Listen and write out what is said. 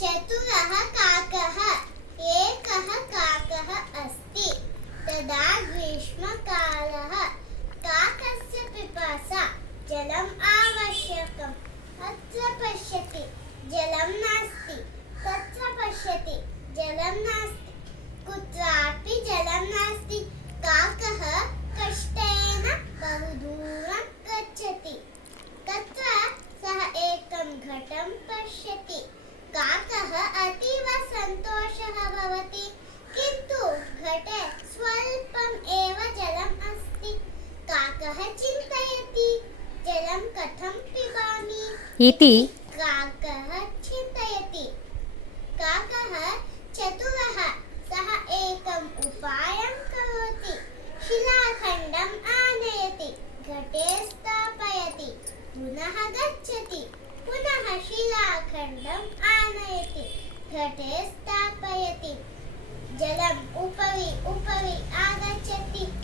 चतुरः काकः एकः काकः अस्ति। तदा ग्रीष्मकालः। काकस्य पिपासा जलम् आवश्यकम्। अत्र पश्यति जलं नास्ति, तत्र पश्यति जलं नास्ति, कुत्रापि जलं नास्ति। काकः कष्टेन बहुदूरं गच्छति। तत्र सः एकं घटं पश्यति। काकः अतीव सन्तोषः भवति, किन्तु घटे स्वल्पम् एव जलम् अस्ति। काकः चिन्तयति, जलं कथं पिबामि इति काकः चिन्तयति। काकः चतुरः। सः एकम् उपायं करोति। शिलाखण्डम् आनयति, घटे स्थापयति, पुनः गच्छति, पुनः शिलाखण्डम् आनयति, घटे स्थापयति। जलम् उपरि उपरि आगच्छति।